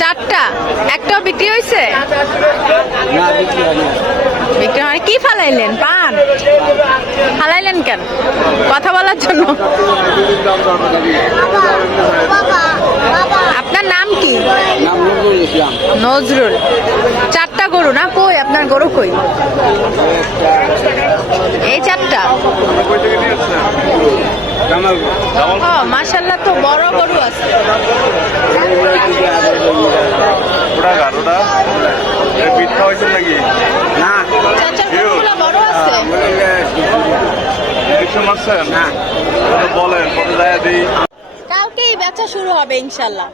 চারটা? একটা বিক্রি হয়েছে? বিক্রি হয় কি ফালাইলেন? পান? ফালাইলেন কেন? কথা বলার জন্য। আপনার নাম কি? নজরুল চারটা গরু না? কই? আপনার গরু কই? এই চারটা? মাসাল্লাহ তো পিঠা নাকি? না। বলেন কত যায় দিই কালকেই বেচা শুরু হবে ইনশাল্লাহ।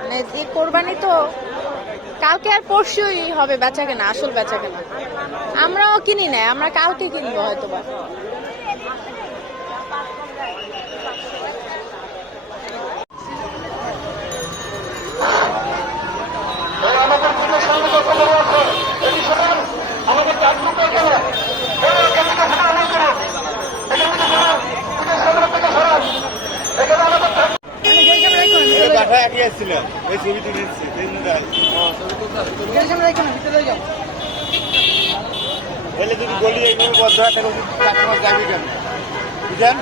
মানে এই কোরবানি তো কালকে আর পরশুই হবে বেচা কেনা আসল বেচা কেনা। আমরাও কিনি না আমরা কালকে কিনবো হয়তো বা একই আসছিলাম ওই ছবি তুলে দিচ্ছি বলে তুমি গলি এইভাবে বদ্ধ হাতে কাস্টমার যাবি কেন? বুঝলেন?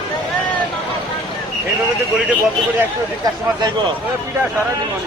এইভাবে তো গলিটা বন্ধ করে একশো কাস্টমার যাইব। পিঠা সারা জীবন।